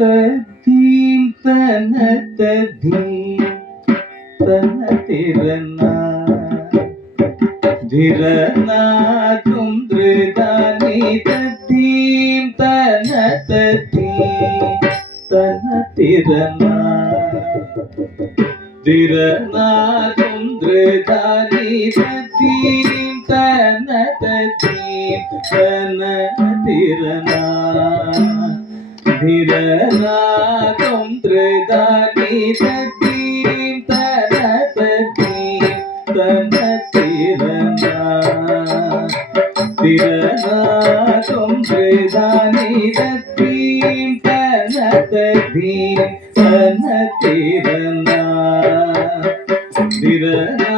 தத்தீம் தன தத்தீம் தன திறனா திறனா துந்திருதானி தத்தீம் தன தத்தீம் தன திறனா திறனா துந்திருதானி தத்தீம் தன தத்தீம் தன திறனா திறனா துந்திருதானி தத்தீம் தன தத்தீம் தன திறனா திறனா துந்திருதானி தத்தீம் தன தத்தீம் தன திறனா திறனா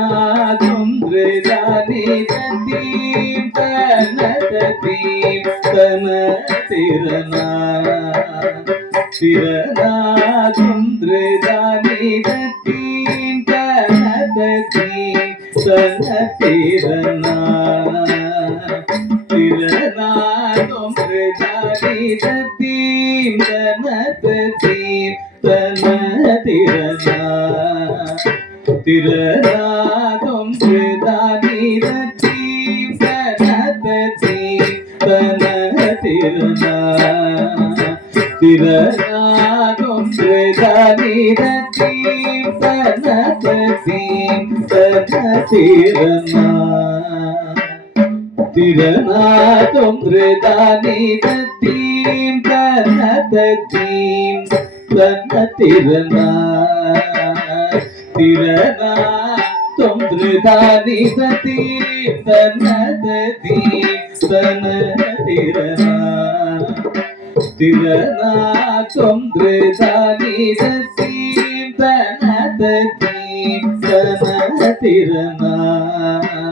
துந்திருதானி தத்தீம் தன தத்தீம் தன திறனா திறனா துந்திருதானி தத்தீம் தன தத்தீம் தன திறனா திறனா துந்திருதானி தத்தீம் தன தத்தீம் தன திறனா திறனா துந்திருதானி தத்தீம் தன தத்தீம் தன திறனா திறனா துந்திருதானி தத்தீம் தன தத்தீம் தன திறனா திறனா துந்திருதானி தத்தீம் தன தத்தீம் தன திறனா திறனா துந்திருதானி தத்தீம் தன தத்தீம் தன திறனா திறனா துந்திருதானி தத்தீம் தன தத்தீம் தன திறனா திறனா துந்திருதானி தத்தீம் தன தத்தீம் தன திறனா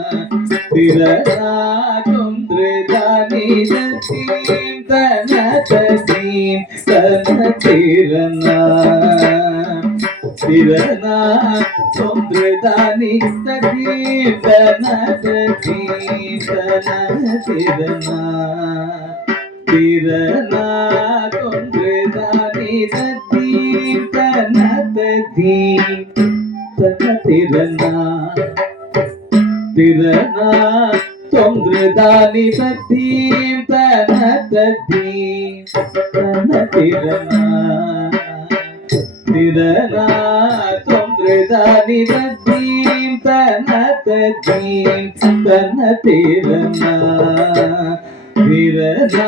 திறனா துந்திருதானி தத்தீம் தன தத்தீம் தன திறனா திறனா துந்திருதானி தத்தீம் தன தத்தீம் தன திறனா திறனா துந்திருதானி தத்தீம் தன தத்தீம் தன திறனா திறனா துந்திருதானி தத்தீம் தன தத்தீம் தன திறனா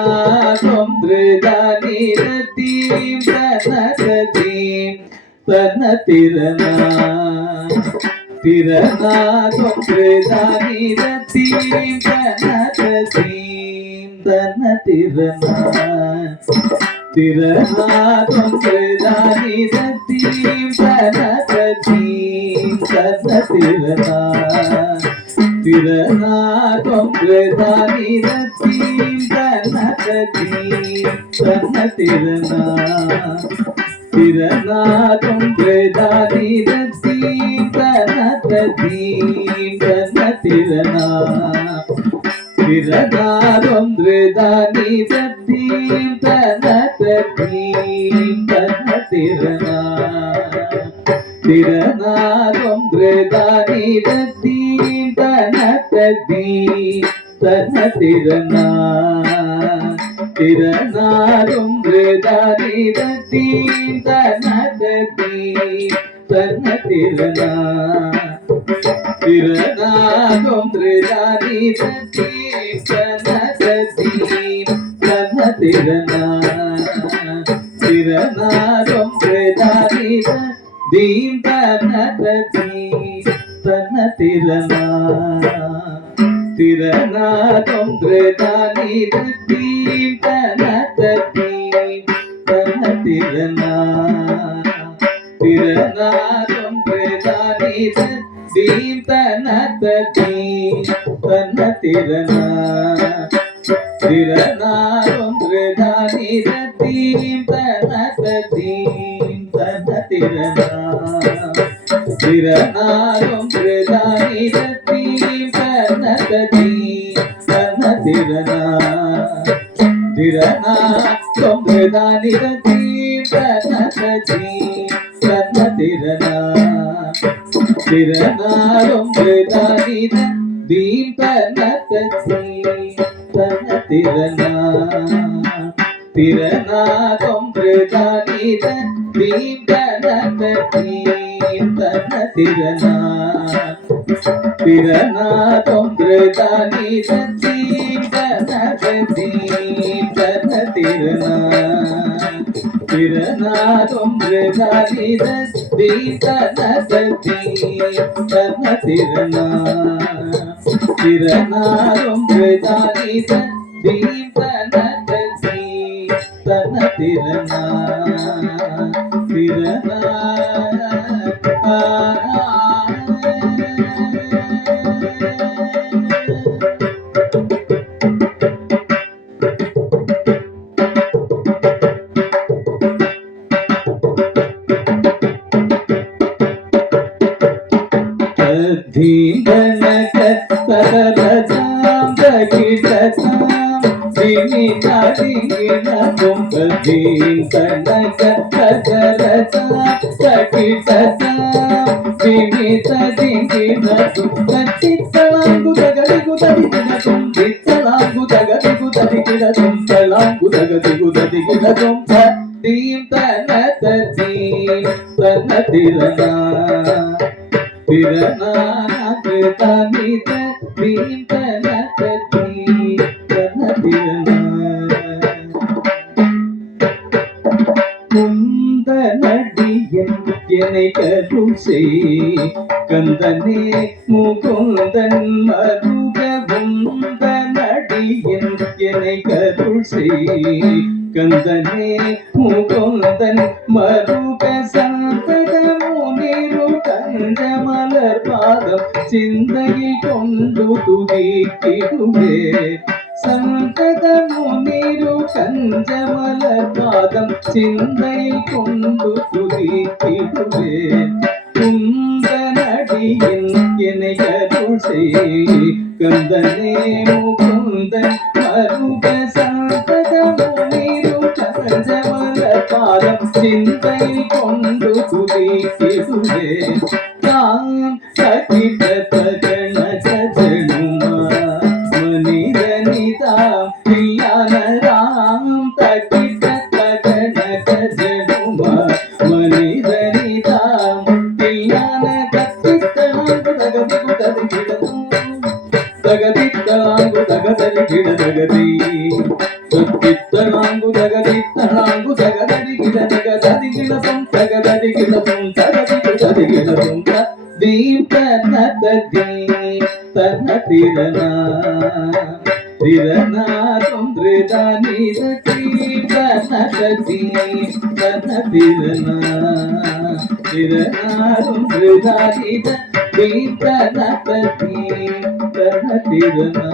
திறனா துந்திருதானி தத்தீம் தன தத்தீம் தன திறனா திறனா துந்திருதானி தத்தீம் தன தத்தீம் தன திறனா திறனா துந்திருதானி தத்தீம் தன தத்தீம் தன திறனா திறனா துந்திருதானி தத்தீம் தன தத்தீம் தன திறனா திறனா துந்திருதானி தத்தீம் தன தத்தீம் தன திறனா திறனா துந்திருதானி தத்தீம் தன தத்தீம் தன திறனா திறனா துந்திருதானி தத்தீம் தன தத்தீம் தன திறனா திறனா துந்திருதானி தத்தீம் தன தத்தீம் தன திறனா திறனா துந்திருதானி தத்தீம் தன தத்தீம் தன திறனா திறனா துந்திருதானி தத்தீம் தன தத்தீம் தன திறனா திறனா துந்திருதானி தத்தீம் தன தத்தீம் தன திறனா திறனா துந்திருதானி தத்தீம் தன தத்தீம் தன திறனா திறனா துந்திருதானி தத்தீம் தன தத்தீம் தன திறனா திறனா துந்திருதானி தத்தீம் தன தத்தீம் தன திறனா திறனா துந்திருதானி தத்தீம் தனதீ தனதிரனா திரனாரொன்றுதானித தீம் தனதீ தனதிரனா திரனாரொன்றுதானித தீம் தனதீ தனதிரனா திரனாரொன்றுதானித தீம் தனதீ தனதிரனா திரனாரொன்றுதானித தீம் தனதீ தனதிரனா திரனாரொன்றுதானித தீம் தனதீ தனதிரனா திரனா धीनकस्तरजां दगिटतां दिनितादिगिनकुं धीनकस्तरजां दगिटतां दिनितादिगिनकुं तत्तितलांगु दगदिगु ददिगिनकुं तितलांगु दगदिगु ददिगिनकुं तलांगु दगदिगु ददिगिनकुं दीं तनतदीं तनतिरना திரனாது தனித தீம் தனதீ தனதிரனா குந்த நடியன் என்னை கருள் செய் கந்தனே முகுந்தன் மருக குந்த நடியன் என்னை கருள் செய் கந்தனே முகுந்தன் மருக சந்தத முனிரு கஞ்சமலர் பாதம் சிந்தையில் கொண்டு துதிக்கிடுவே சந்தத முனிரு கஞ்சமலர் பாதம் சிந்தையில் கொண்டு துதிக்கிடுவே குந்த நடியின் என்னை கருள் செய் கந்தனே முகுந்தன் மருக சந்தத முனிரு கஞ்சமலர் பாதம் சிந்தையில் கொண்டு துதிக்கிடுவே நான் சகித தகன சஜனுமா மனிதனிதாம் ஞானராம் தகித தகன சஜனுமா மனிதனிதாம் ஞான கத்தித்தலாங்கு தகதிகு ததிகிடதும் தகதித்தலாங்கு தகதலிகிட தகதி தத்தித்தலாங்கு தகதித்தலாங்கு தகதலிகிட தகதலிகிடதும் தகதலிகிடதும் தகதிகு ததிகிடதும் தீம் தனதீ தனதிரனா திரனாரொன்றுதானித தீம் தனதீ தனதிரனா திரனாரொன்றுதானித தீம் தனதீ தனதிரனா